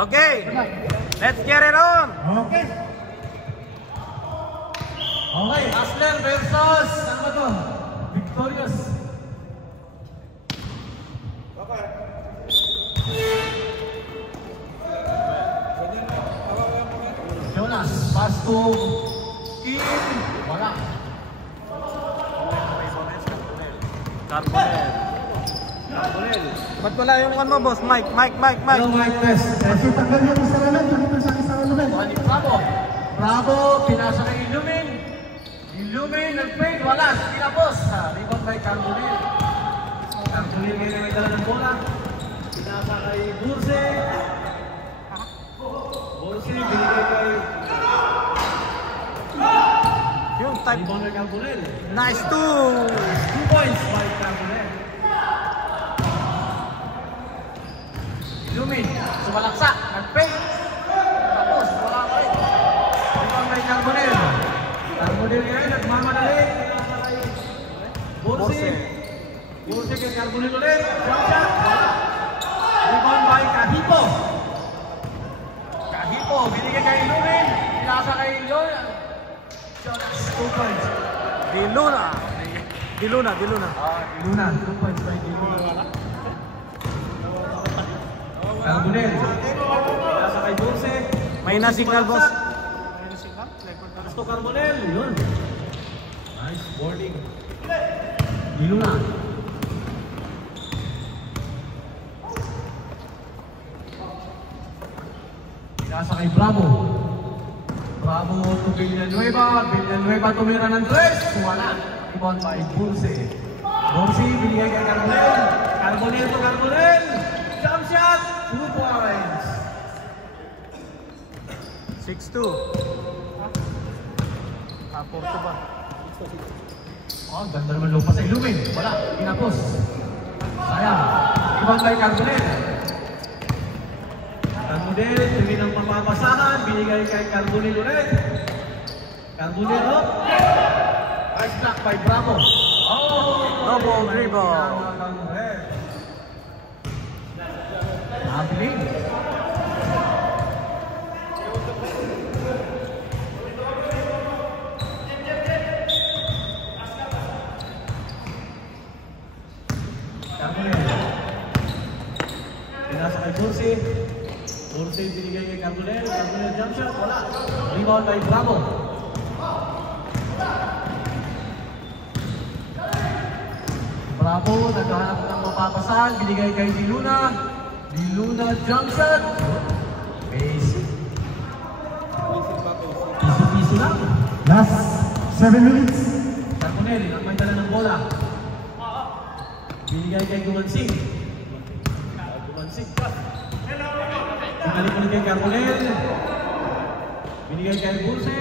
Okay, let's get it on. Okay. Okay, Hustler versus, ano ba to? Victorious. Jonas, pass to Kim. Wala. Carbonell. Ba't wala yung ano mo, boss? Mike. Hello, Mike West. Kasi tagal yung isa naman, pakita sa isa naman. Bravo. Bravo, pinasa kay Illumin. Illumin, nag-fade, wala. Tinapos. Rebound by Carbonell. Carbonell ngayon na may dala ng bola. Pinasa kay Burse. Burse, binigay kay... Yung type. Rebound by Carbonell. Nice 2. 2 points by Carbonell. Illumin, sumalaksa, nag-fade. Tapos, wala pa rin. Rebound by Carbonell. Carbonell ngayon, nagmamadali. Pinasa kay Burse. Burse kay Carbonell ulit. Jump shot, wala. Rebound by Kahipo. Kahipo, binigay kay Illumin. Pinasa kay Illumin. Jonas, 2 points. Diluna. Iluna, 2 points by Iluna. Carbonell. Pinasa kay Burse. May na-signal, boss. Gusto Carbonell. Yun. Nice boarding. Iluna. Pinasa kay Bravo. Bravo to Villanueva. Villanueva tumira ng 3. Wala. Rebound by Burse. Burse binigay kay Carbonell. Carbonell to Carbonell. Jump shot. 2 points. 6-2. 4-2 ba? Oh, ganda naman lupa sa Illumin. Wala. Pinapos. Sayang. Rebound by Carbonell. Carbonell, tingin ang mapapasahan. Binigay kay Carbonell ulit. Carbonell, oh. Nice block by Bravo. Oh! Double dribble. Happening. Carbonell. Pinasa kay Burse. Burse binigay kay Carbonell. Carbonell jump shot. Wala. Rebound by Bravo. Bravo, naghahanap ng mapapasahan. Binigay kay Diluna. Diluna jump shot. Basic. Piso-piso lang. Last 7 minutes. Carbonell, ang may dala ng bola. Binigay kay Gumansing. Gumansing. Binalik ulit kay Carbonell. Binigay kay Burse.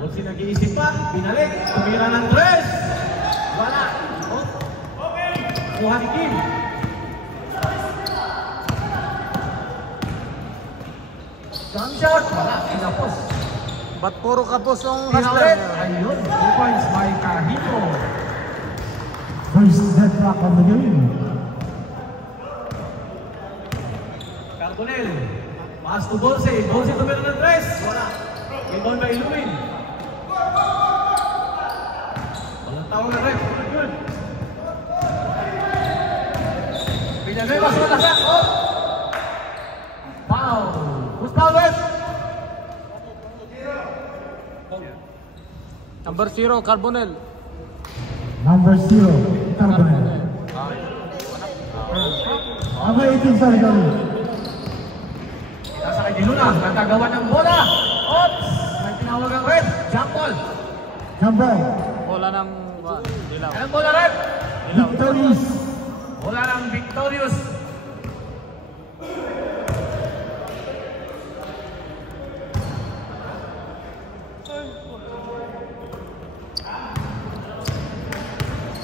Burse nag-iisip pa. Binalik. Tumira ng 3. Wala. Oh. Kuha ni Kim. Jump shot. Wala. Pinapos. Ba't puro kapos yung Pinaulit. hustler? Ayun. 2 points by Kahito. First dead block of the game. Carbonell. Pass to Burse. Burse tumira ng 3. Wala. Rebound by Illumin. Walang tawag na rin. Good. Villanueva sa lasak. Oh! Foul. Gustavo. Number 0, Carbonell. Number 0, Carbonell. Number 18, sorry, Carbonell. Nasa kay Diluna. Natagawan ng bola. Oops! May tinawag ang red. Jump ball. Number Bola ng dilaw. Anong bola red? Victorious. Bola ng Victorious.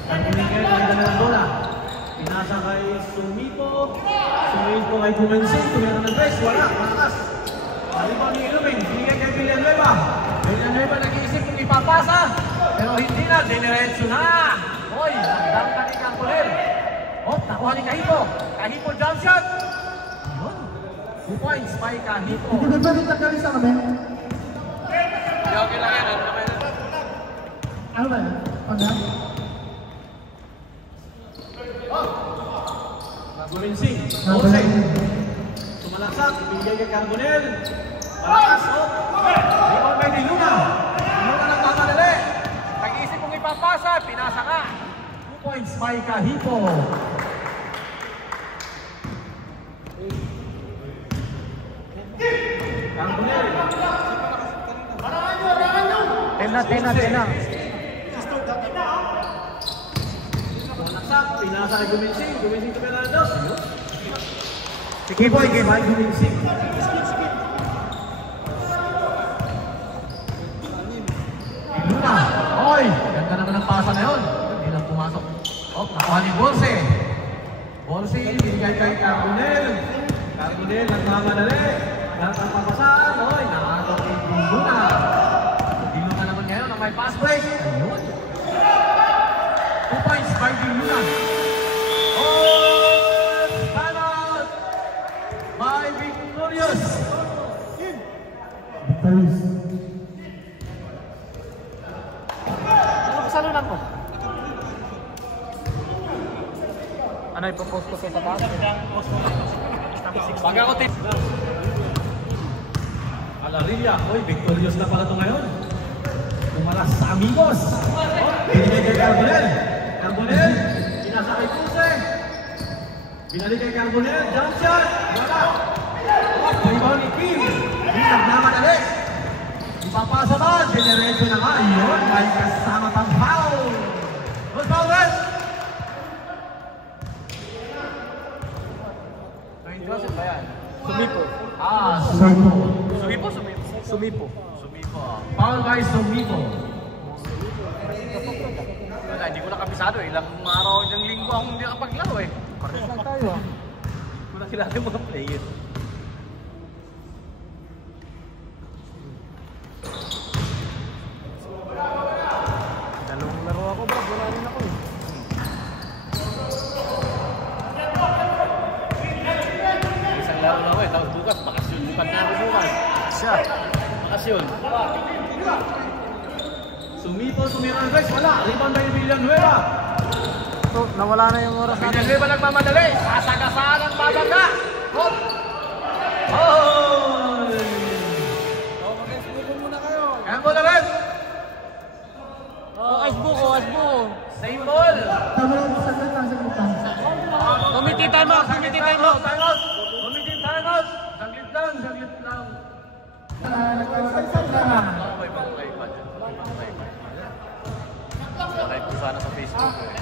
Nagpinigay kay dala ng bola. Pinasa kay Sumito. Sumito kay Gumansing. Tumira ng 3. Wala. Malakas. Rebound ni Illumin. Binigay kay Villanueva. Villanueva nag-iisip kung ipapasa. Pero hindi na. Dinerecho na. Hoy, nagdang ka ni Carbonell. Oh, nakuha ni Kahipo. Kahipo jump shot. Yun. 2 points by Kahipo. Hindi ba rin tagkalis kami? Okay lang yan. Ano naman yan? Ano ba yan? Ano? Guminsing. Jose. Sumalaksak. Bigay kay Carbonel. Malakas. Rebound kay Diluna. Diluna nagmamadali. Nag-iisip kong ipapasa. Pinasa ka. 2 points by Kahipo. Carbonel. Tena. Sumalaksak. Pinasa kay Guminsing. Guminsing to Fernando. Sige po, sige. By Guminsing. Luna. Oy, ganda naman ang pasa na yun. Hindi lang pumasok. Oh, nakuha ni Bolse. Bolse, binigay kay Carbonel. Carbonel, nagmamadali. Lahat ang papasaan. Oy, nakatok kay Luna. Luna naman ngayon ang may pass break. Ayun. 2 points by Luna. Oh, time out by Victorious. Victorious. Salunan ko. Ano ipopost ko sa taas? Pag ako Alarilla, oy, victorious na pala ito ngayon. Tumalas sa Amigos. Binigay kay Carbonel. Carbonel, pinasa kay Puse. Binalik kay Carbonel, jump shot. Wala. Rebound ni Kim. Nagmamadali. Ipapasa ba? Generation na nga. Yun, may kasama pang foul. Good foul, Red. Joseph ba yan? Sumipo. Sumipo. Foul by Sumipo. Wala, hindi ko na kabisado eh. Ilang araw, ilang linggo akong hindi nakapaglaro eh. Pares lang tayo ah. Wala kilala yung mga player. Dalawang laro ako bro, wala rin ako eh. Isang laro na ako eh, tapos bukas, bakasyon. Bukan na ako bukas. Siya. Bakasyon. Sumipo, sumiran guys, wala. Rebound by Villanueva. So, nawala na yung oras natin. Villanueva nagmamadali. Sasagasaan ang babangga. Hop! Oh! Mag-ice muna kayo. Kaya mo na rin. Ice buko. Same ball. Tama lang, saglit lang. Committee time out. Committee time out. Saglit lang. Nagkakasagsak na. May bangkay pa dyan. Nakay ko sana sa Facebook eh.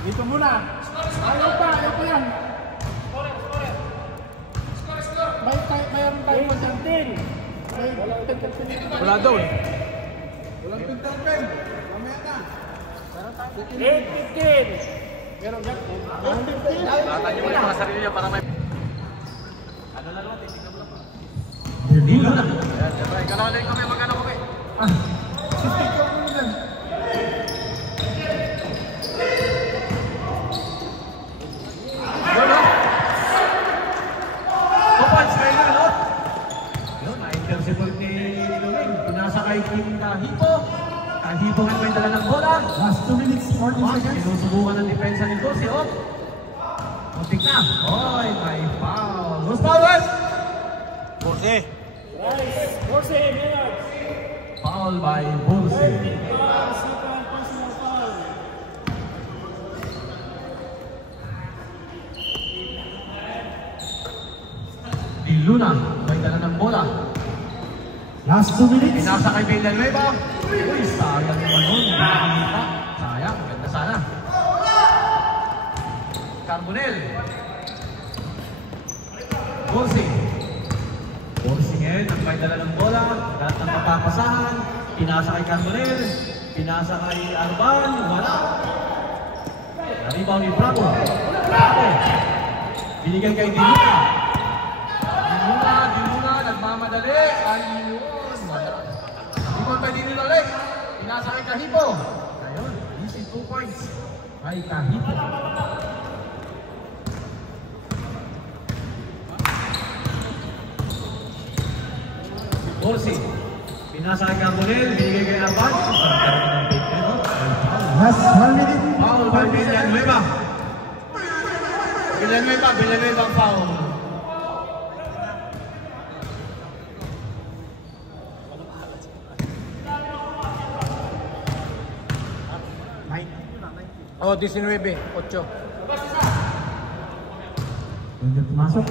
Dito muna. Ayaw pa yan. Mayroon tayo po dyan din. Wala daw eh. Walang pintal pen. Mamaya na. 8:15. Meron yan. Nakatan niyo muna mga sarili niya para may... Ano na naman, titignan mo lang. Dilo na. Ayan, siyempre. Kalalain kami, magkano kami? Points kay Lalo. Yun, na-intercept ni Luming. Pinasa kay Kim Kahipo. Kahipo ngayon may dala ng bola. Last 2 minutes, 14 seconds. Sinusubukan ng depensa ni Dulce. Muntik na. Oy, may foul. Who's foul, Wes? Foul by Dulce. Di Luna, may dala ng bola. Last 2 minutes. Pinasa kay Villanueva. Uy, sayang naman nun. Nakakita. Sayang, ganda sana. Carbonel. Borsi. Borsi ngayon, ang may dala ng bola. Lahat ng mapapasahan. Pinasa kay Carbonel. Pinasa kay Arban. Wala. Naribaw ni Bravo. Bravo. Binigyan kay Diluna. Diluna, nagmamadali. Ayun. Wala. Ikon kay Diluna ulit. Pinasa kay Kahipo. Ayun, easy 2 points. Kay Kahipo. Corsi. Pinasa kay Carbonell, binigay kay Arban. Last 1 minute. Foul by Villanueva. Villanueva foul. Oh, 19, 8. Hindi pumasok.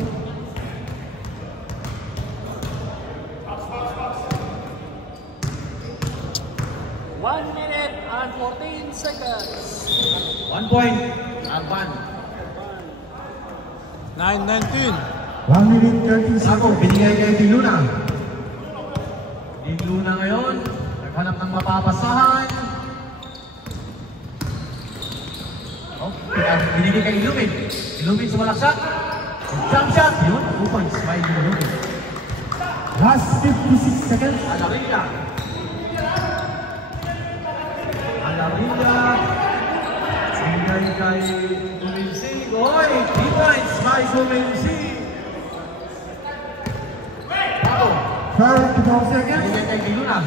One minute and 14 seconds. 1 point. Arban. 9:19. 1 minute 30 Ako, seconds. binigay kay Di Luna. Di Luna ngayon, naghanap ng mapapasahan. Oh, binigay kay Ilumin. Ilumin sumalaksak. Jump shot. Yun, 2 points by Ilumin. Last 56 seconds. Alarilla. Alarilla. Binigay kay Guminsi. Oy, 3 points by Guminsi. Ako. 12 seconds. Binigay kay Di Luna.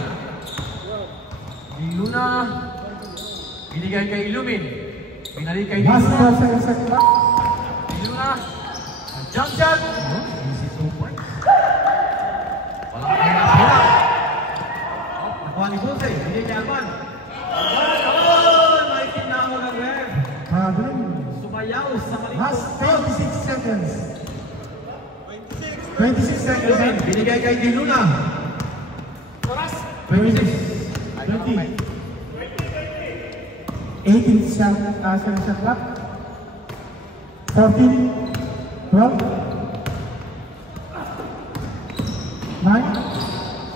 Di Luna. Binigay kay Ilumin. Binalik kay Di Last Luna. 12 seconds sa clock. Di Luna. Jump shot. Easy 2 points. Walang hirap-hirap. Nakuha ni Buse. Binigay kay Alban. Alban! May tinawag ang ref. Traveling. Sumayaw sa Last malikot. 26 seconds. 26 seconds. Binigay kay Di Luna. 26. 20. 18 seconds sa clock. 14. 12. 9.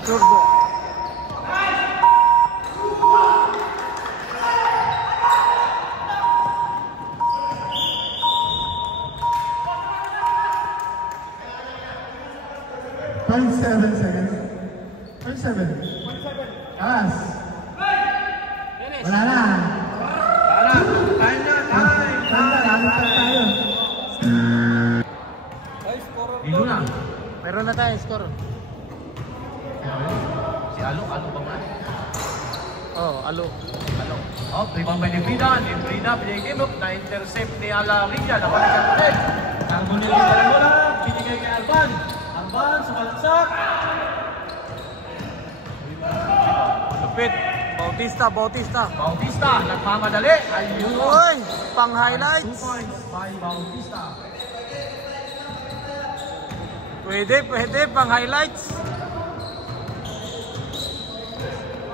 Turbo. Seconds. 27. Alas. Wala na. Wala. Time na. Lamang tayo. Di Luna. Meron na tayo score. Si Alo ba man? Oh, alo. Oh, rebound by Librida. Librida, binigay mo. Na-intercept ni Alarilla. Nabalik ang head. Carbonell ni Alarilla. Binigay kay Alban. Alban, sumalaksak. Lupit. Bautista. Bautista, nagmamadali. Ayun. Uy, pang 2 highlights. points by Bautista. Pwede, pang highlights.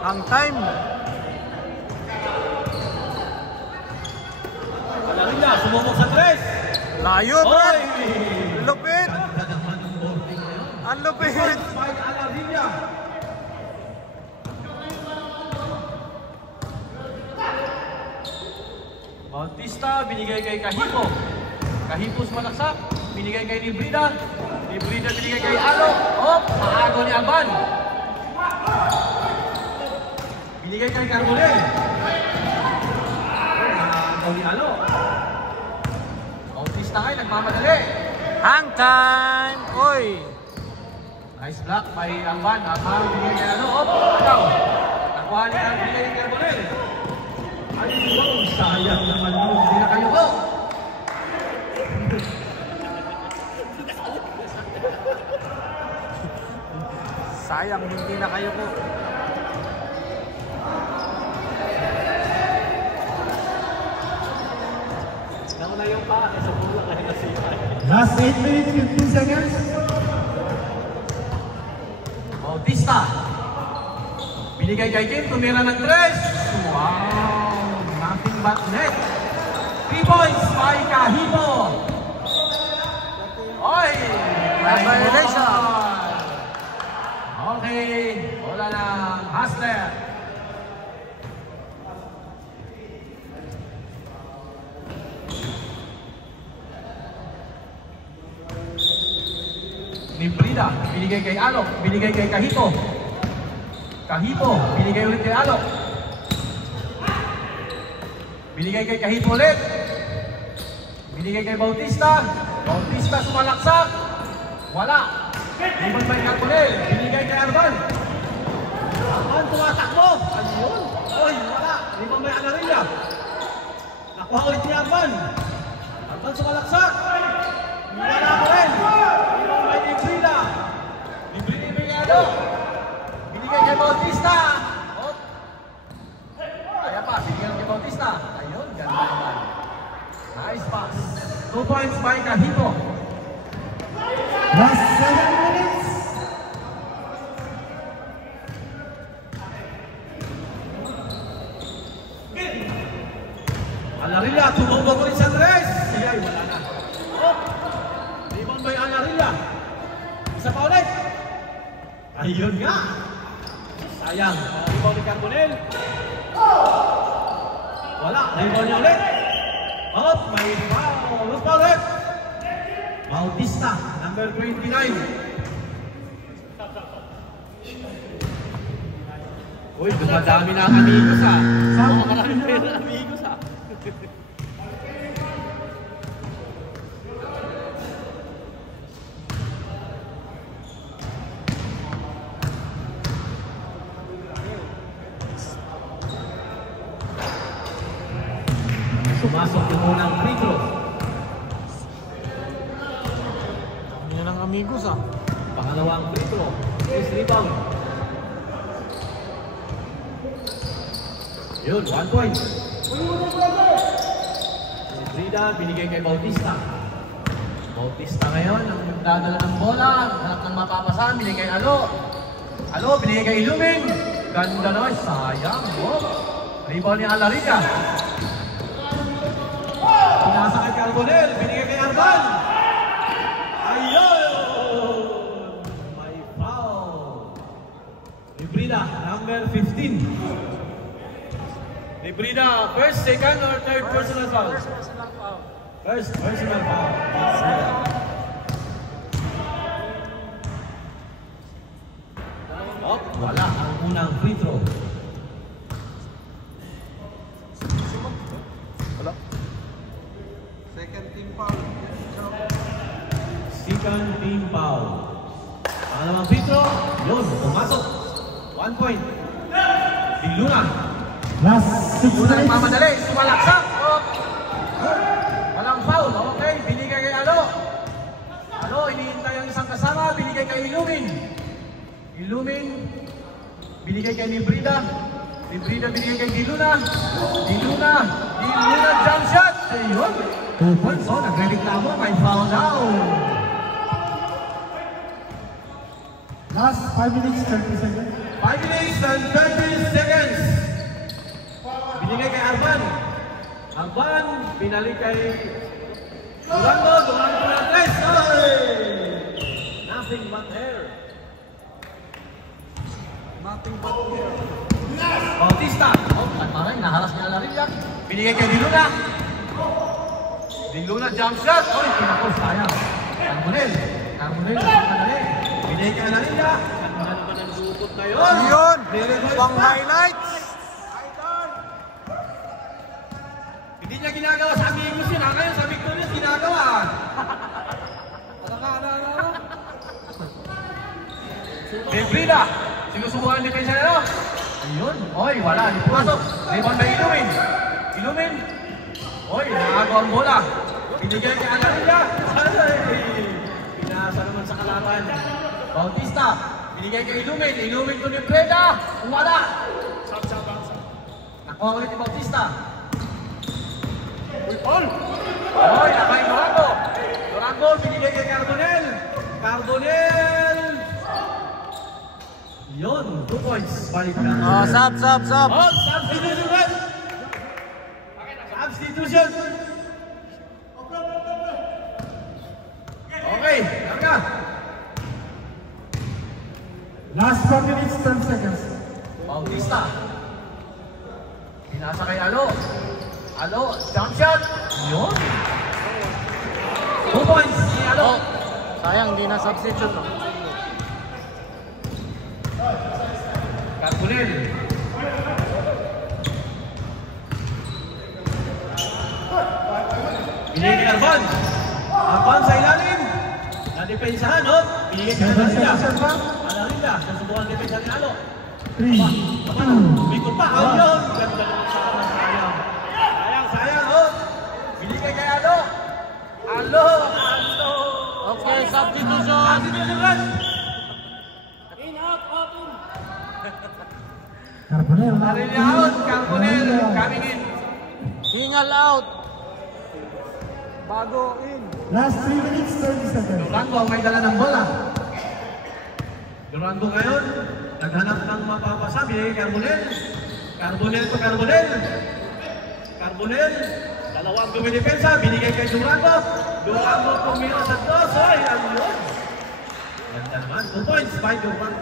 Ang time. Alarilla, sumubok sa 3. Layo, Brad. Oy! Lupit. Dagdagan ng boarding ngayon. Ang lupit. By Alarilla. Bautista, binigay kay Kahipo. Kahipo sumalaksak. Binigay kay Librida. Librida binigay kay Alo. Hop, maago ni Alban. Binigay kay Carbonell. Maago ni Alo. Bautista ay nagmamadali. Hang time. Uy. Nice block by Alban. Alban binigay kay Alo. Hop, agaw. Nakuha ni Alban, binigay kay Carbonell. Ayun, sayang naman yun. Hindi na kayo ko. Sayang, hindi na kayo ko. Nauna yung pa, sa bola kahit na siya. Last 8 minutes 15 seconds. Bautista. Binigay kay Kim, tumira ng 3. Wow! Nothing but net. 3 points by Kahipo. Oy! Violation. Okay. Wala lang. Hustler. Librida. Binigay kay Alok. Binigay kay Kahipo. Kahipo. Binigay ulit kay Alok. Binigay kay Kahipo ulit. Binigay kay Bautista. Bautista sumalaksak. Wala. Rebound by Carbonell. Binigay kay Arban. Arban tumatakbo. Ayun. Oy, wala. Rebound by Alarilla. Nakuha ulit ni Arban. Arban sumalaksak. Wala pa rin. Rebound by Librida. Librida ibigado. Binigay kay Bautista. Oh. Kaya pa, binigyan kay Bautista. Ayun, ganda naman. Nice pass. 2 points by Kahito. Last 7 minutes. Alarilla, tumubog ulit sa Andres. Ay, wala na. Oh. Rebound by Alarilla. Isa pa ulit. Ayun nga. Sayang. Rebound ni Carbonell. Wala. Rebound niya ulit. Oh, may foul. Who's foul ulit? Bautista, number 29. Uy, dumadami na ang amigos ha. Oo, maraming pera ang amigos ha. Sumasok yung unang free throw. Yan ang amigos ah. Pangalawang free throw. First rebound. Yun, 1 point. Si Frida, binigay kay Bautista. Bautista ngayon, ang nagdadala ng bola. Hanap ng mapapasahan, binigay kay Alo. Alo, binigay kay Iluming. Ganda naman, sayang. Oh. Rebound ni Alarilla. Pinasa kay Carbonell, binigay kay Arban. Ayun! May foul. Librida, number 15. Librida, first, second, or third personal foul? First personal foul. Oh, wala ang unang free throw. Wala. Second team foul. Second team foul. Pangalawang free throw, yun, pumasok. 1 point. Si Luna. Last 6 Luna minutes. nagmamadali, sumalaksak. Oh. Walang foul, okay, binigay kay Alo. Alo, hinihintay ang isang kasama, binigay kay Ilumin. Ilumin, binigay kay Librida. Librida binigay kay Diluna. Diluna jump shot. Ayun. 2 points, oh, nagre-reklamo, may foul daw. Last 5 minutes, 30 seconds. 5 minutes and 30 seconds. Binigay kay Arban. Arban, binalik kay Durango. Durango na 3. Nothing but air. Nothing but here. Bautista. Oh, maray, naharas niya Alarilla. Binigay kay Diluna. Diluna jump shot. Oy, pinakos, sayang. Carbonell. Carbonell, nagmadali. Binigay kay Alarilla. Ganda naman ang dukot na yun. Yun! Pang highlights! Hindi niya ginagawa sa amigos yun. Ngayon sa Victorious ginagawa. Librida. Sinusubukan ni Pensa na. Ayun. Oy, wala. Di pumasok. Rebound by Ilumin. Ilumin. Oy, nakagawa ang bola. Binigay kay Alarilla. Pinasa naman sa kalaban. Bautista. Binigay kay Ilumin. Ilumin ko ni Preda. Wala. Nakuha ulit ni Bautista. All! Oy, nakay Durango. Durango, binigay kay Carbonell. Carbonell! Yun, 2 points. Balik na. Oh, sub! Oh, substitution! Substitution! Okay, karga. Last 4 minutes, 10 seconds. Bautista. Pinasa kay Alo. Alo, jump shot. Yun. 2 points si Alo. Sayang, di na substitute. No? Carbonell. Binigay kay Arban. Arban sa ilalim. depensahan, no? Binigay ka na Alarilla. Alarilla, susubukan depensa ni Alo. 3, 2, Bikot pa, ayun! Ganda naman sana, sayang. Sayang, oh! Binigay kay Alo. Alo! Okay, substitution. Substitution! Carbonell. Alarilla out, Carbonell coming in. Hingal out. Bago in. Last 3 minutes, 30 seconds. Durango ang may dala ng bola. Durango ngayon, naghanap ng mapapasa, binigay Carbonell. Carbonell to Carbonell. Carbonell, dalawang dumidepensa, binigay kay Durango. Durango pumira sa dos, ay, ano yun? Ganda naman, 2 points by Durango.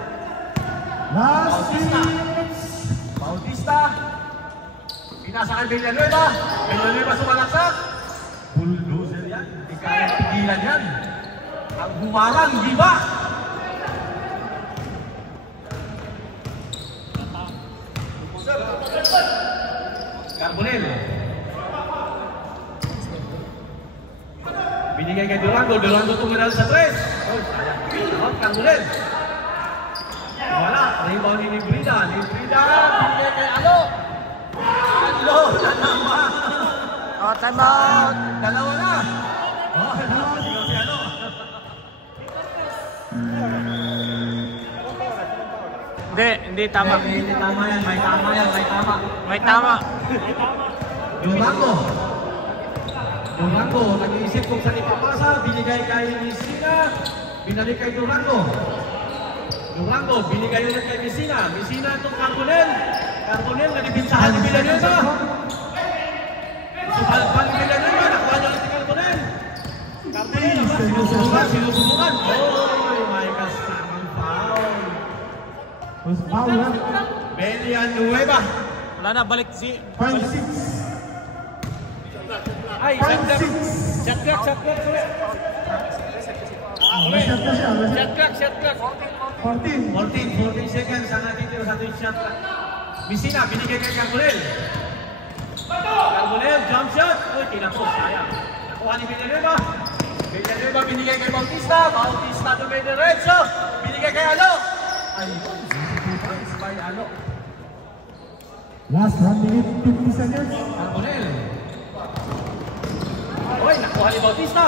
Last 3 minutes. Bautista, pinasa kay Villanueva. Villanueva sumalaksak. Bulldozer yan, hindi kaya pigilan yan. Ang humarang, di ba? Carbonell. Binigay kay Durango. Durango tumiral sa 3. Oh, sayang. Carbonell. Wala. Rebound ni Librida. Librida. Binigay kay Alo. Alo na naman. Oh, time out. Dalawa na. Oh, sigaw si Alo. Hindi tama. Hindi tama yan. May tama yan. May tama. May tama. Durango. Durango. Nag-iisip kung saan ipapasa. Binigay kay Messina. Binalik kay Durango. Durango. Binigay ulit kay Messina. Messina itong Carbonell. Carbonell. Nagipinsahan ni Villanueva. Supalpal ni Villanueva. Nakuha niya ulit si Carbonell. Carbonell. Sinusubukan. Oh, may kasamang foul. Was foul. Villanueva. Wala na, balik si... 0.6. Ay, 0.6. shot clock. Reset na siya. Shot clock. 14. 14 seconds ang natitira sa ating shot. Messina, binigay kay Carbonell. Carbonell, jump shot. Uy, tinapos, sayang. Nakuha ni Villanueva. Villanueva, binigay kay Bautista. Bautista to may diretso. Binigay kay Alo. Ay, 2 points by Alo. Last 1 minute, 50 seconds. Carbonell. Uy, nakuha ni Bautista.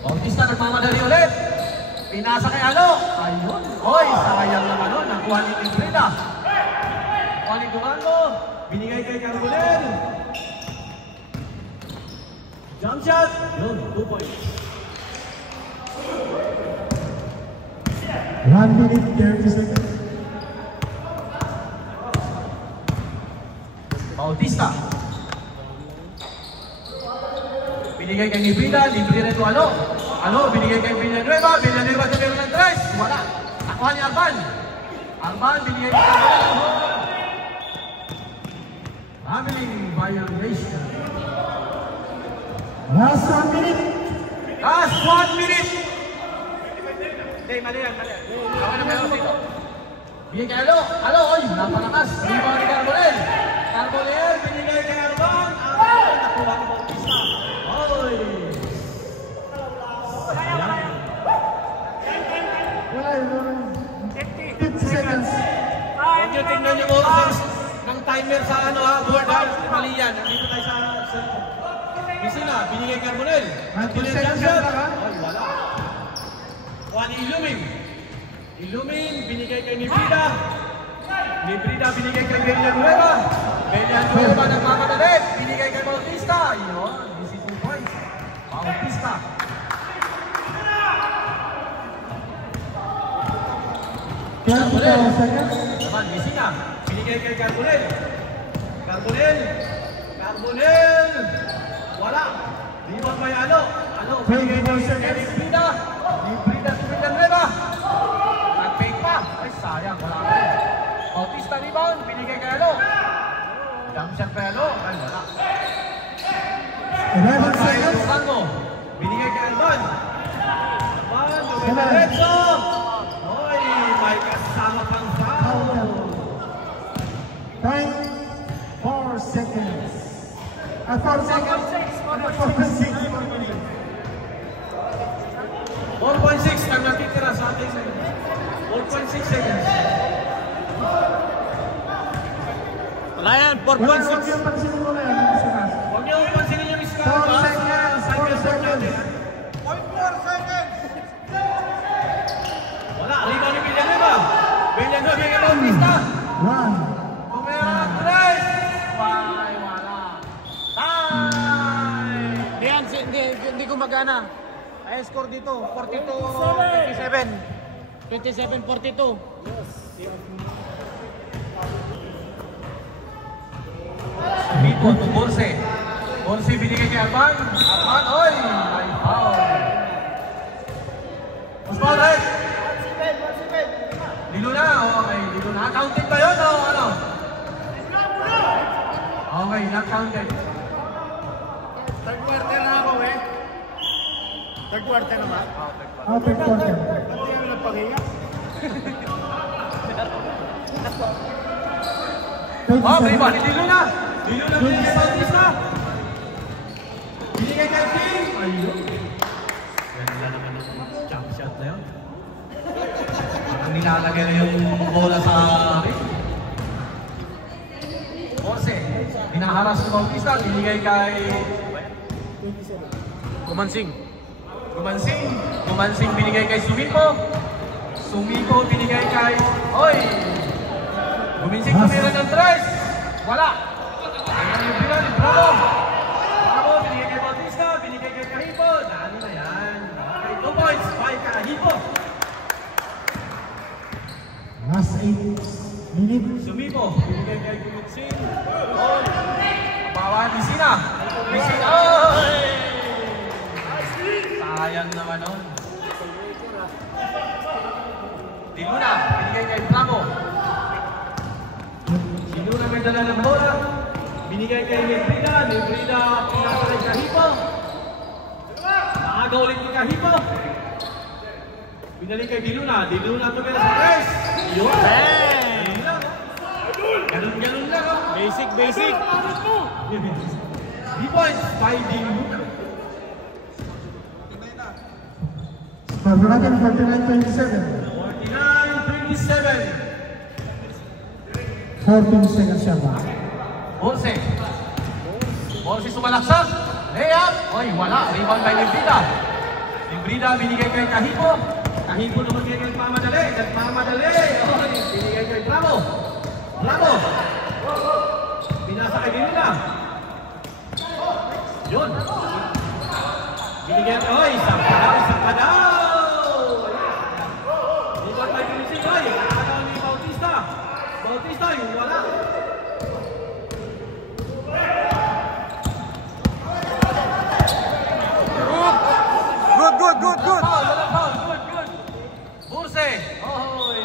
Bautista nagmamadali ulit. Pinasa kay Alo. Ayun. Uy, sayang naman nun. Nakuha ni Librida. Nakuha ni Durango. Binigay kay Carbonell. Jump shot. Yun, 2 points. 1 minute, 30 seconds. Bautista. Binigay kay Librida. Librida to Alo. Alo, binigay kay Villanueva. Villanueva sa meron ng 3. Wala. Nakuha ni Arban. Arban, binigay kay Carbonell. Family violation. Last 1 minute. Last 1 minute. Hindi, mali yan. Ako na meron dito. Binigay kay Alo. Alo, oy, napalakas. Rebound ni Carbonell. Carbonell, binigay kay Arban. Arban, nakuha ni Bautista. Oy. Wala yun. 50 seconds. Huwag nyo tingnan yung oras ng timer sa board ha. Mali yan. Nandito tayo sa cellphone. Messina, binigay kay Carbonell. Carbonell jump shot. Ay, wala. Kuha ni Ilumin. Ilumin, binigay kay Librida. Librida, binigay kay Villanueva. Villanueva nagmamadali. Binigay kay Bautista. Ayun, 22 points. Bautista. Carbonell. Naman, Messina. Binigay kay Carbonell. Carbonell. Wala. Di ba may Alo? Alo, binigay kay Librida. Librida si Villanueva. Nag-fake pa. Ay, sayang. Wala pa rin. Bautista rebound. Binigay kay Alo. Jump shot kay Alo. Ay, wala. 11 seconds. Durango. Binigay kay Alban. Alban, dumiretso. Oy, may kasama pang foul. Time, 4 seconds. 4 seconds. 4 seconds. yan, Huwag 4.6. yung pansinin mo na yan. Huwag niyo pansinin yung score. 4 seconds. 4 seconds. 0.4 seconds. Wala, rebound ni Villanueva. Villanueva yung Bautista. 1. Kumera ng 3. Wala. Time! Hindi gumagana. Ay, score dito, 42-27. 27-42. Mipo to Bonse. Bonse binigay kay Arban. Arban, oy! Ay, foul. Osman, right? Lilo na, okay. Lilo na. Counted ba yun o ano? Okay, not counted. Third quarter na ako eh. Third quarter naman. Third quarter. Pati yung nagpahinga. Oh, rebound ni Lilo na. Lilo na binigay kay Bautista. Binigay kay King. Ayun. Ganda naman yung jump shot na yun. Parang nilalagay na yung bola sa ring. Jose, binaharas ni Bautista. Binigay kay Kumansing. Kumansing binigay kay Sumipo. Sumipo binigay kay Oy. Kumansing tumira ng 3. Wala. Ayan yung pinali. Bravo. Bravo. Binigay kay Bautista. Binigay kay Kahipo. Dali na yan. Okay, 2 points. 5 Kahipo. Last 8 minutes. Sumipo. Binigay kay Kumansing. Oy. Bawa Bisina. Bisina. Oy. Sayang naman nun. Diluna, binigay kay Bravo. Diluna may dala ng bola. Binigay kay Lebrida. Lebrida, pinasa kay Kahipo. Naaga ulit ni Kahipo. Binalik kay Diluna. Diluna tumira sa press. Yun. Ganun lang. Ganun lang. Basic, basic. 3 points by Diluna. Score natin 49-27. 49-27. 14 seconds siya ba? Bonse. Bonse sumalaksak. Layup. Oy, wala. Rebound by Lebrida. Lebrida binigay kay Kahipo. Kahipo naman kay Nagmamadali. Nagmamadali. Oy, binigay kay Bravo. Bravo. Binasa kay Diluna. Yun. Binigay kay Oy. Sakpa daw. Sakpa daw. Rebound by Kumansing. Oy, nakakagaw ni Bautista. Bautista, yung wala. Good. Good. Burse. Oy.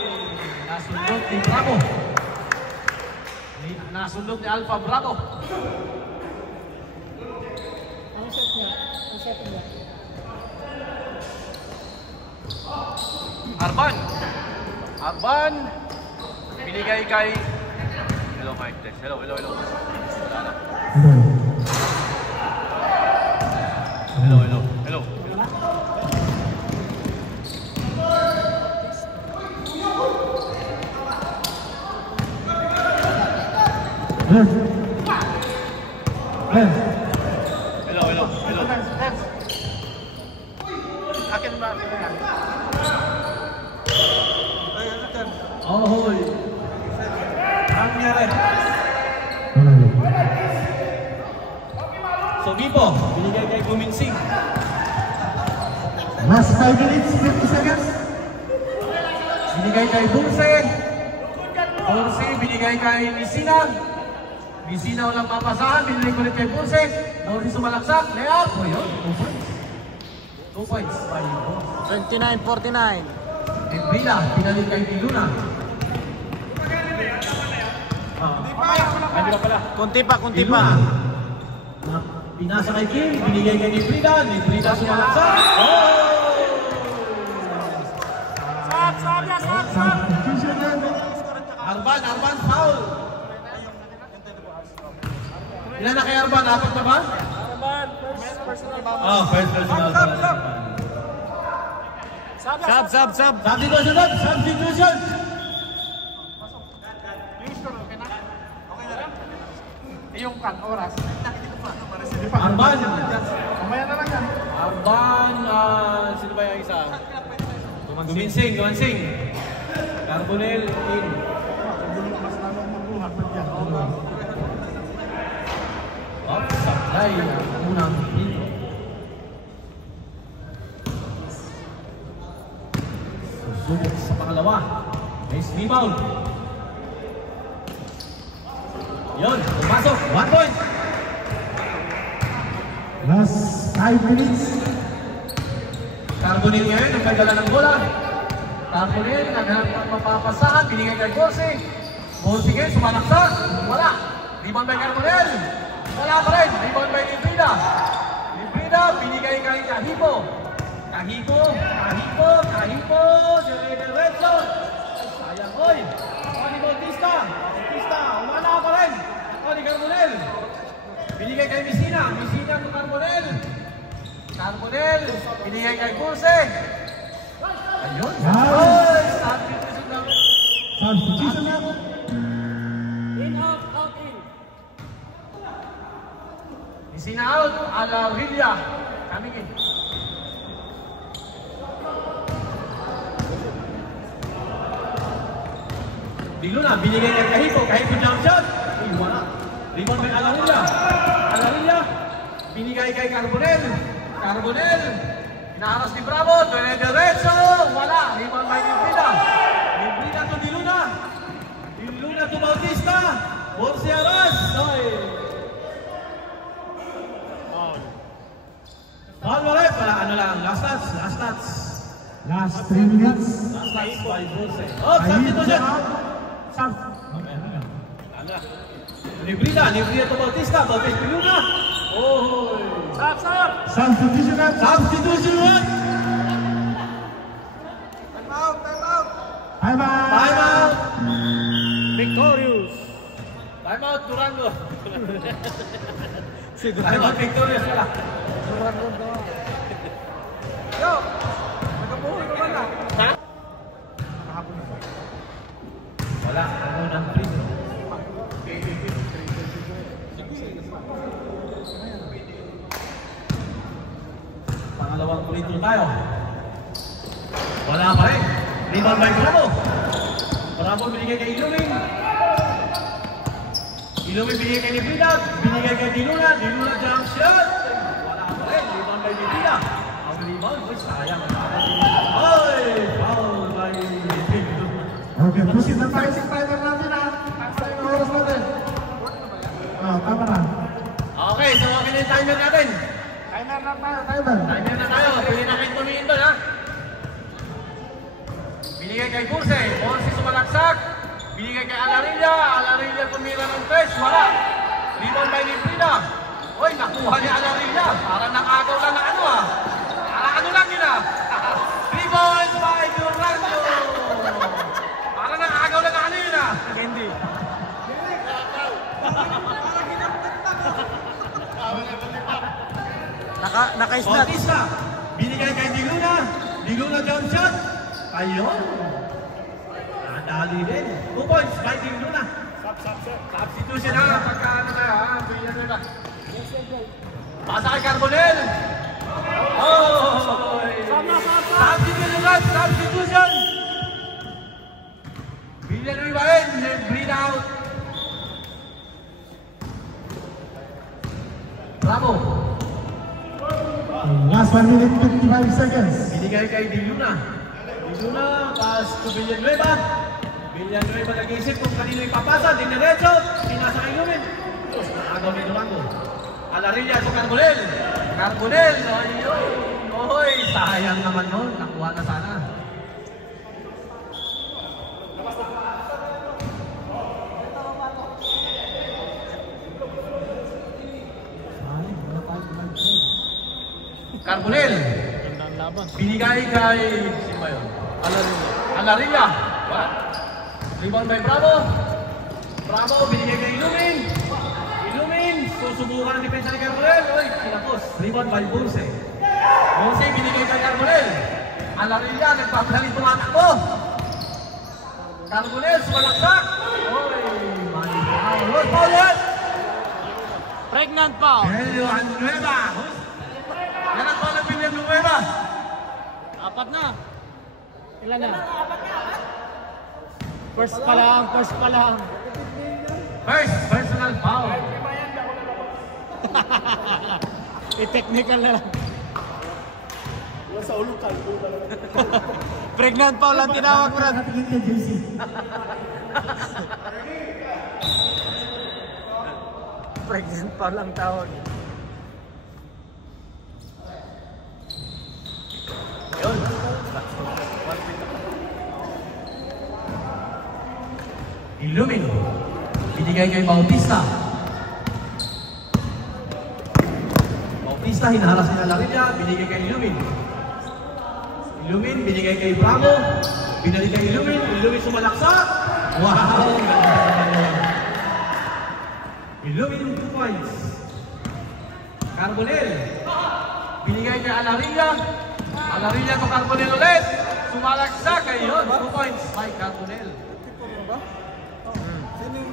Nasundot ni Bravo. Nasundot ni Alpha Bravo. Arban. Binigay kay Hello Mike Tess. Hello. Wala na. Hello. Hello. Akin ba? Ahoy. Nangyari. Sumipo, binigay kay Kumansing. Last 5 minutes, 50 seconds. Binigay kay Burse. Burse, binigay kay Misina. Misina walang mapasahan, binigay ko rin kay Burse. Burse sumalaksak, layup. O yun, 2 points. 2 points by Burse. 29-49. Lebrida, pinalit kay Diluna. Kunti pa. Diluna. Pinasa kay Kim, binigay kay Lebrida. Lebrida sumalaksak. Arban, foul. Ilan na kay Arban? 4 na ba? First personal foul. Sub. Substitution. oras. Arban. Mamaya na lang yan. Arban, sino ba yung isa? Gumansing. Carbonel in. Mas lalo ang magbuhat pa dyan. Sablay ang unang hito. Susubok sa pangalawa. Nice rebound. Yun, pumasok. 1 point. Last 5 minutes. Carbonel ngayon, nagpadala ng bola. Carbonel, naghanap ng mapapasahan. Binigay kay Gorsi. Gorsi ngayon, sumalaksak. Wala. Rebound by Carbonel. Wala pa rin. Rebound by Librida. Librida, binigay kay Kahipo. Kahipo. Diretso. Sayang, oy. Ni Bautista. Wala pa rin. Ni Carbonel. Binigay kay Messina to Carbonel. Carbonel, binigay kay Curse. Ayun. Ay, substitution lang. Substitution na. Out, in. Messina out, Alarilla. Coming in. Biglo na, binigay kay Kahipo jump shot. Ay, wala. Rebound by Alarilla, binigay kay Carbonel. Inaharas ni Bravo, diretso, wala. Rebound by Librida to Diluna to Bautista. Borsi Aras. Foul ulit para ano lang, last touch. Last 3 minutes. Last touch by Borsi. Oh, substitution. Librida to Bautista Diluna. Oh, Substitution na. substitution. Time out. Time out. Victorious. Time out, Durango. Time out, victorious pala. Yo! Nagkabuhay ka ba na? Wala, ang unang free throw. Pangalawang free throw tayo. Wala pa rin. Rebound by Bravo binigay kay Ilumin. Binigay kay Librida. Binigay kay Diluna jump shot. Wala pa rin. Rebound by Librida. Ang rebound, sayang. Ay, foul by Librida. Okay, pusin na tayo sa timer natin ha. Taksa yung oras natin. Tama na. Okay, so okay na yung timer natin. Timer. Timer na tayo. Pwede na kayo tumihin doon ha. Binigay kay Curse sumalaksak. Binigay kay Alarilla tumira ng press, wala. Rebound by Librida. Oy, nakuha ni Alarilla. Parang nakagaw lang ng ano ha. Parang ano lang yun ha. Rebound by Durango. Parang nakagaw lang ng ano yun ha. Hindi. Naka-snatch. Bautista, binigay kay Diluna jump shot. Ayun. Nadali din. 2 points by Diluna. Substitution na. Pagka ano na ha. Bigyan nila. Pasa kay Carbonel. Oh! Substitution. Bigyan nila rin. Bring out. Bravo. Last 1 minute 55 seconds. Binigay kay Diluna, pass to Villanueva. Villanueva nag-iisip kung kanino ipapasa. Dinerecho, pinasa kay Lumen. Tapos nakagaw ni Durango. Alarilla to Carbonel. Ayun. Oy, sayang naman nun. Nakuha na sana. Carbonel. Binigay kay sino ba yun? Alarilla. What? Rebound by Bravo, binigay kay Ilumin. Susubukan ang depensa ni Carbonel. Oy, kinapos. Rebound by Borse, binigay kay Carbonel. Alarilla, nagpapalit tumatakbo. Carbonel, sumalaksak. Oy, mali. Foul. Pregnant foul. Villanueva. Yan ang foul ng Villanueva. Apat na. Ilan na? First pa lang. First, personal foul. I-technical na lang. Pregnant foul lang tinawag mo rin. Pregnant foul lang tawag. Yun. Ilumin. Binigay kay Bautista. Bautista, hinaharas ni Alarilla. Binigay kay Ilumin. Ilumin, binigay kay Bravo. Binalik kay Ilumin. Ilumin sumalaksak. Wow! Ilumin 2 points. Carbonel. Binigay kay Alarilla. Alarilla to Carbonel ulit. Sumalaksak. Ayun, 2 points by Carbonel.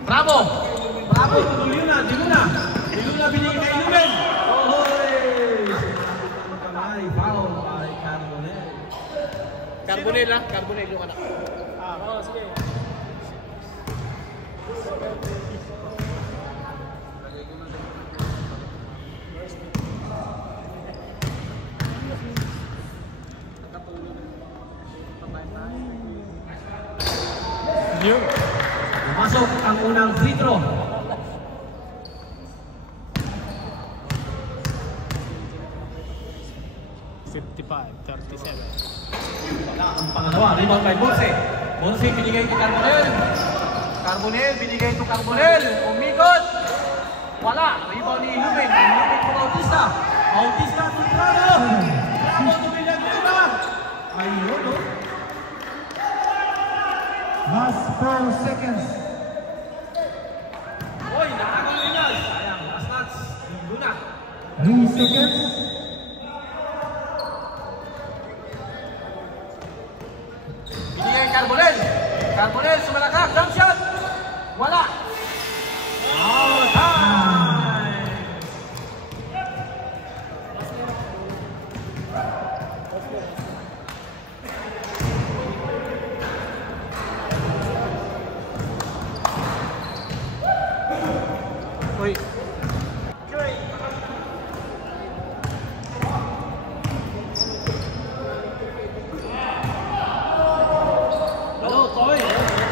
Bravo! Bravo! Di Luna binigay kay Ilumin. Ohoy! Kamay, foul by Carbonel. Carbonel lang. Carbonel yung anak. Sige. Pumasok ang unang free throw. 55-37. Wala ang pangalawa. Rebound by Bonse. Bonse binigay kay Carbonel. Carbonel binigay to Carbonel. Umikot. Wala. Rebound ni Ilumin. Ilumin to Bautista. Bautista to Bravo. Bravo to Villanueva. Ayun, no? Last 4 seconds. Oy, nakagol nila. Sayang, last touch. Luna. 3 seconds. Binigay Carbonel. Carbonel sumalakak. Jump shot. Wala. Out time. Uy. Alo, Toy.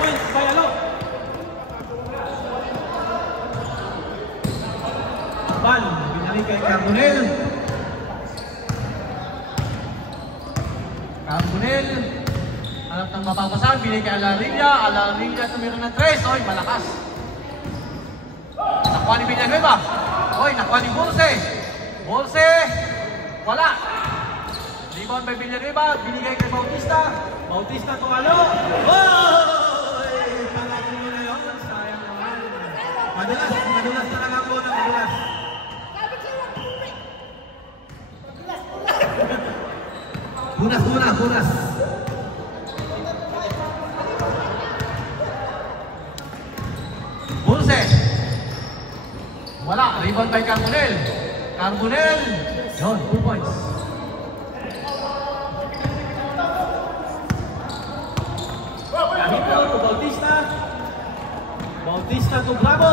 Points by Alo. Ban, binalik kay Carbonel. Carbonel. Hanap ng mapapasan, binigay kay Alarilla. Alarilla tumira ng 3. Oy, malakas. Nakuha ni Villanueva. Oy, nakuha ni Bolse. Bolse. Wala. Rebound by Villanueva. Binigay kay Bautista. Bautista to Alo. Oy! Pangatlo na yun. Sayang naman. Madulas talaga ako ng madulas. Bunas. Bolse. Wala. Rebound by Carbonel. Carbonel. Yun, 2 points. Kahito to Bautista. Bautista to Bravo.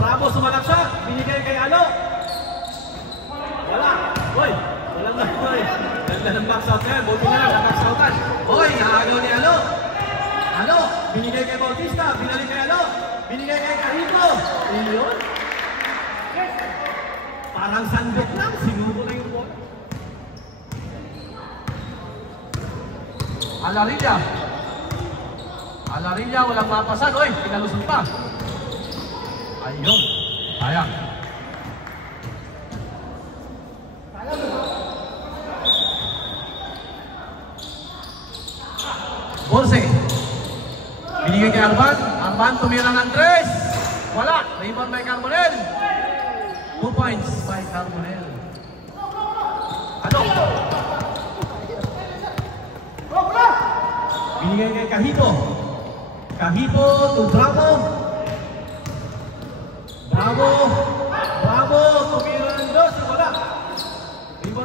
Bravo sumalaksak. Binigay kay Alo. Wala. Hoy, walang nakuha. Ganda ng box out yan. Buti na lang, na-box outan. Hoy, naagaw ni Alo. Alo, binigay kay Bautista. Binalik kay Alo. Binigay kay Kahito. Iyon. Parang sandok lang. Sinubo na yung ball. Alarilla, walang mapasan. Oy, pinalusot pa. Ayun. Sayang. Bolse. Binigay kay Arban. Arban tumira ng 3. Wala. Rebound by Carbonel. 2 points by Carbonel. Ano? Binigay kay Kahito. Kahito to Bravo. Bravo.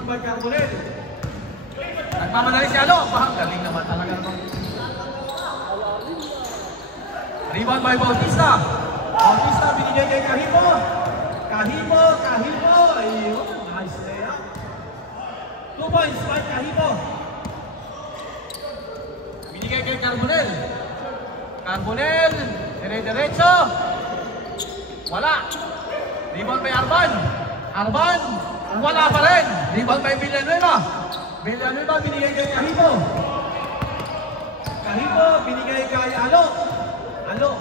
by Carbonell. Nagmamadali si Alo. Galing naman talaga naman. Rebound by Bautista. Bautista binigay kay Cahipo. Cahipo. Ayun. Nice layup. 2 points by Cahipo. Binigay kay Carbonell. Carbonell. Dire-diretso. Wala. Rebound by Arban. Arban. Wala pa rin. Rebound by Villanueva. Villanueva binigay kay Cahipo. Cahipo binigay kay Alo. Alo.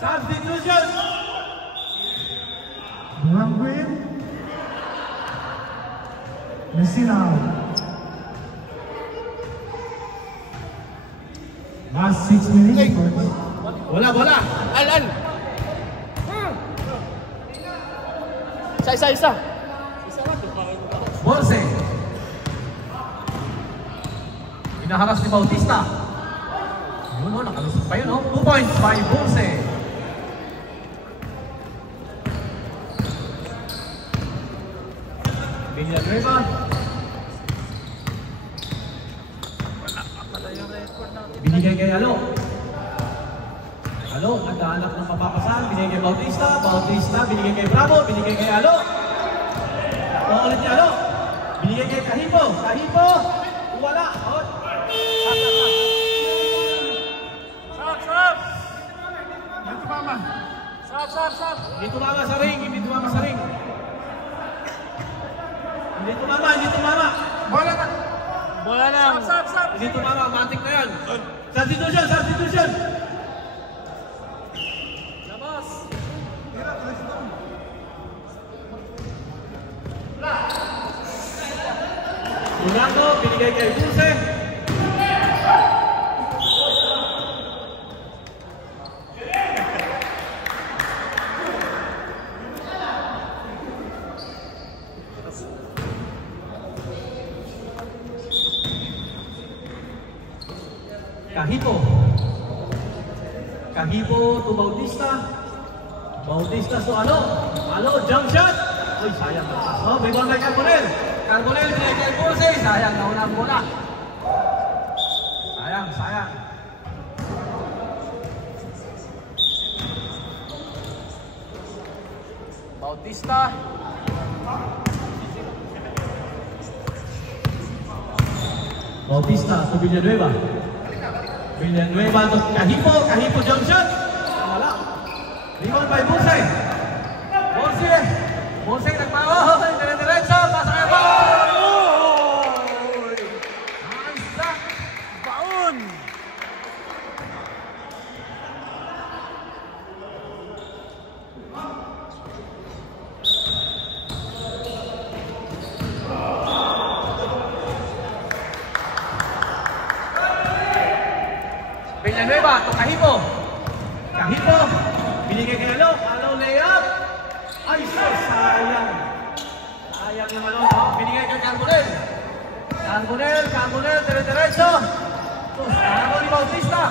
Substitution. Duranguin. Messina. Last 6 minutes. Bola. Al. Isa. Bonse. Inaharas ni Bautista. Yun o, nakalusot pa yun o. 2 points by Bonse. Villanueva. Binigay kay Alo. Alo, nagdahanap ng mapapasan. Binigay kay Bautista. Bautista, binigay kay Bravo. Binigay kay Alo. Paulit niya Alo. Binigay kay Cahipo. Cahipo. Wala. Out. Stop! Dito mama. Stop! Hindi tumama sa ring. Hindi tumama sa ring. Hindi tumama. Bola na. Bola lang. Stop! Hindi tumama. Matik na yan. Substitution. Labas. Durando, binigay kay Dulce. Cahipo to Bautista. Bautista to Alo. Alo, jump shot. Uy, sayang na pass. Oh, may bola kay Carbonell. Carbonell, binigay kay Dulce. Sayang na unang bola. Sayang. Bautista. Bautista to Villanueva. Villanueva to Cahipo jump shot. Wala. Rebound by Bonse. Bonse nagpawa. Dire-diretso. Pasa kay Baon. Nice block. Baon. Villanueva to Cahipo. Binigay kay Alo. Alo layup. Ay, sayang. Sayang yung Alo. Binigay kay Carbonell. Carbonell, dire-diretso. Alo ni Bautista.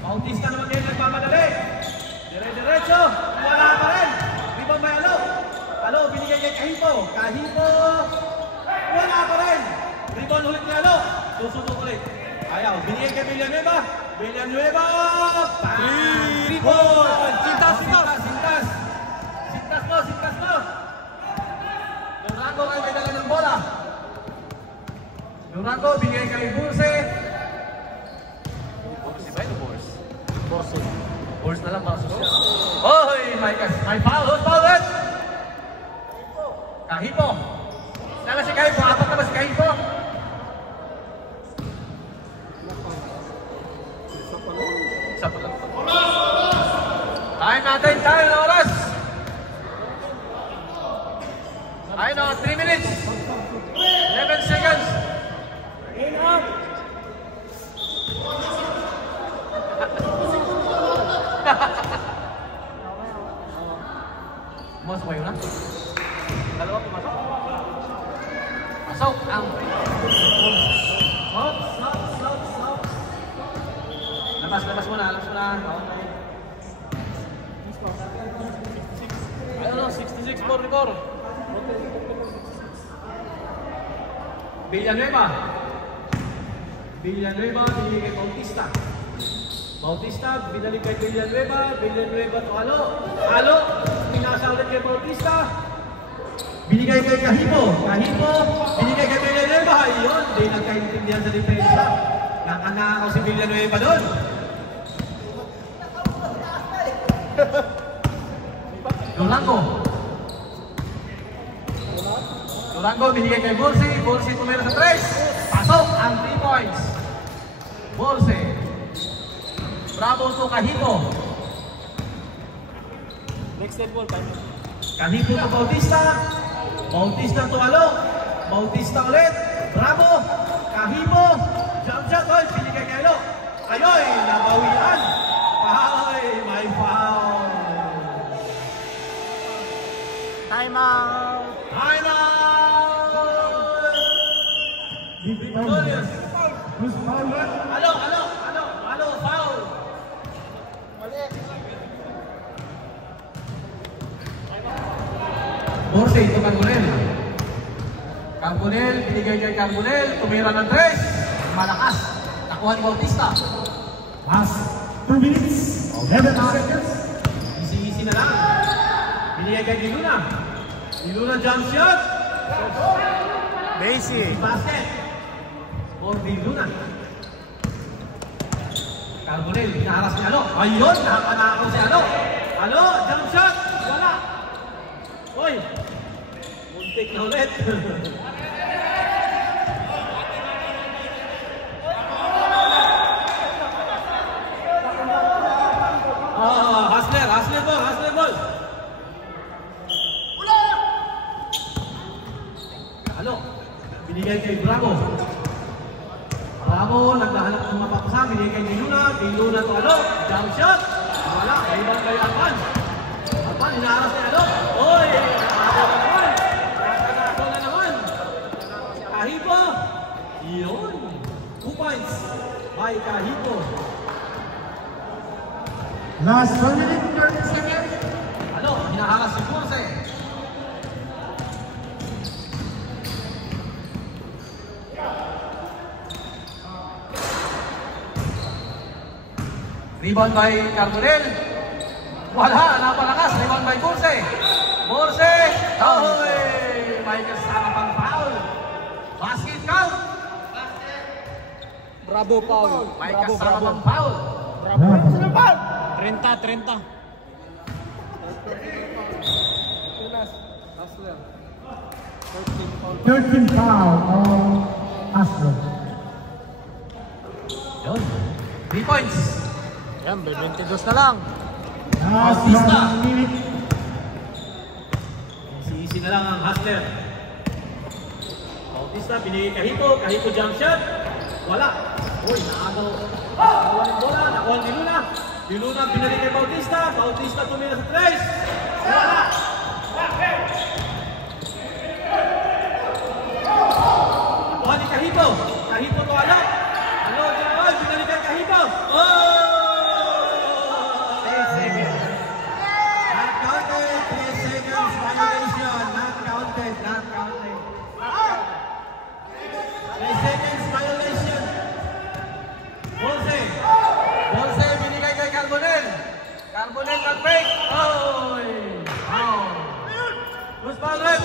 Bautista naman ngayon nagmamadali. Dire-diretso. Wala pa rin. Rebound by Alo. Alo, binigay kay Cahipo. Wala pa rin. Rebound ulit ni Alo. Susubok ulit. Ayaw, binigay kay Villanueva. Three points. Sintas mo. Durango kayo may dala ng bola. Durango, binigay kay Bonse. Borsi ba yun? Borso. Force na lang para susunod. Oy, may foul. Who's foul it? Cahipo. Sana si Cahipo. Apat na ba si Cahipo? Isa pa lang. Tayo natin. Oras. Ayun o, 3 minutes. 11 seconds. In up. Pumasok kayo na? Dalawa pumasok. Pasok ang... Stop. Labas muna. Okay. I don't know, 66-44. Villanueva, binigay kay Bautista, binalik kay Villanueva to Halo, pinasa ulit kay Bautista, binigay kay Cahipo, binigay kay Villanueva, yun, di nagkaintindihan sa depensa, nakanakaw si Villanueva doon. Durango, binigay kay Borsi tumira sa 3. Pasok ang 3 points. Borsi. Bravo to Cahipo. Next step ball, time. Cahipo to Bautista to Halo. Bautista ulit. Bravo. Cahipo. Jump shot. Oy, binigay kay Halo. Ayoy, nabawian. Ay, may foul. Time out. Victorious. Who's foul? Halo, foul. Borsi to Carbonell, binigay kay Carbonell, tumira ng 3. Malakas. Nakuha ni Bautista. Last 2 minutes. 11 seconds. Easy na lang. Binigay kay Diluna. Jump shot. Basic. Basket. For Diluna. Carbonell, hinaharas ni Halo. Ayun, nakapanakaw si Halo. Halo, jump shot. Wala. Oy. Muntik na ulit. Hustler ball. Halo, binigay kay Bravo, naghahanap ng mapapasa, binigay kay Diluna to Halo, jump shot, wala, ibang kay Alpan, hinaharas ni Halo, oy, nakakagato na naman, Cahipo, yun, 2 points by Cahipo. Last 1 minute, 30 seconds. Halo, hinaharas si Ponce. Rebound by Carbonell. Wala, napalakas. Rebound by Borse. Ahoy! May kasama pang foul. Basket count. Bravo, Paul. May kasama pang foul. Bravo. 30. 13 foul on Hustler. Yun. 3 points. Yan, 22 na lang. Last Bautista. 1 minute. Easy na lang ang Hustler. Bautista, binigay Cahipo jump shot. Wala. Uy, nakuha ng bola, nakuha ni Diluna, binalik kay Bautista tumira sa 3. Wala. Nakuha ni Cahipo to Halo. Halo, binalik kay Cahipo. Not counted, 3 seconds violation. Not counted. 3 seconds violation. Bonse, binigay kay Carbonell nag-break. Oy! Foul. Who's foul rep?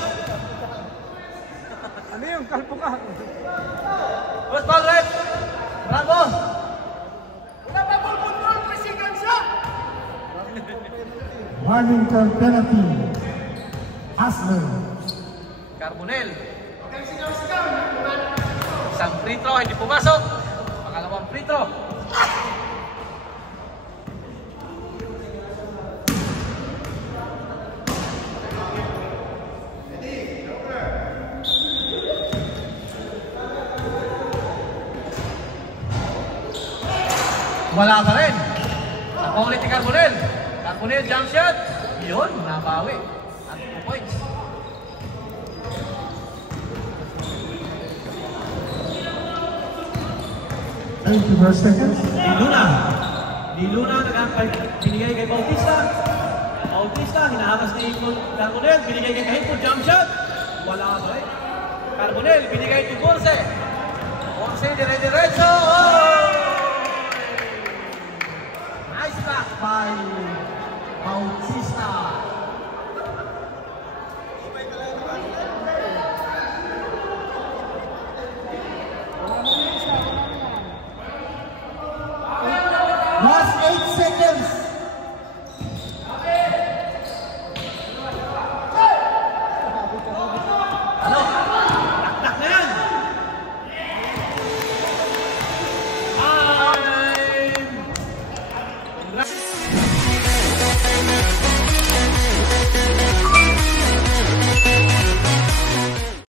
Ano yung kalpo ka? Who's foul rep? Bravo! Wala pa ball control, 3 seconds siya! Warrington penalty. Hustler. Carbonell. Isang free throw, hindi pumasok. Pangalawang free throw. Wala pa rin. Nakuha ulit ni Carbonell. Jump shot. Yun, nabawi. At 2 points. Thank you for seconds. Diluna. Di Luna, binigay kay Bautista. Bautista, hinahamas ni Carbonell, binigay kay Kahito, jump shot. Wala ba eh. Carbonell, binigay to Borse. Borse, dire-diretso. Oh! Nice back by Bautista.